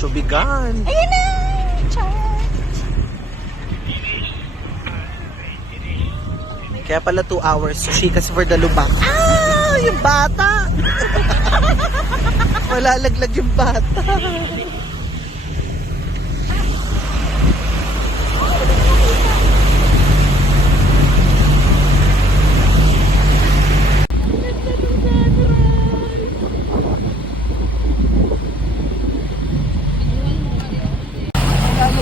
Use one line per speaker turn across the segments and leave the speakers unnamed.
So subigan.
Ayan na! Charge!
Kaya pala 2 hours sushi kasi for the lubang.
Ah! Yung bata!
Malalaglag yung bata! Malalaglag yung bata!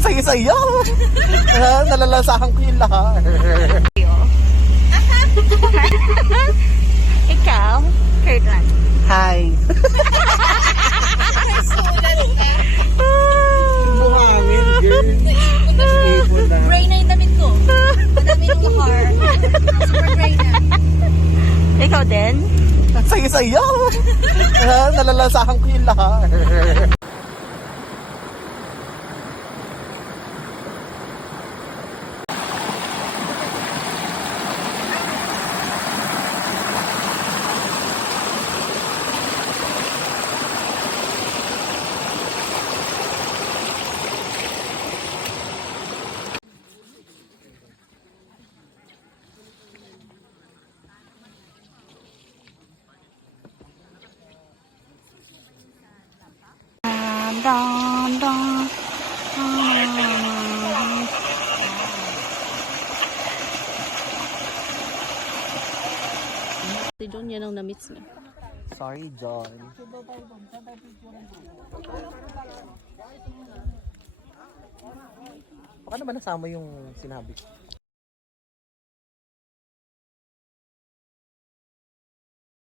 Sige Say Nalala sa Nalalasahan ko yung lahat.
Ikaw, Kurt lang. Hi. Ikaw din?
Sige sa iyo! Nalalasahan ko yung lahat.
da da, da. Ah.
Sorry, John. Baka naman nasama yung sinabi ko.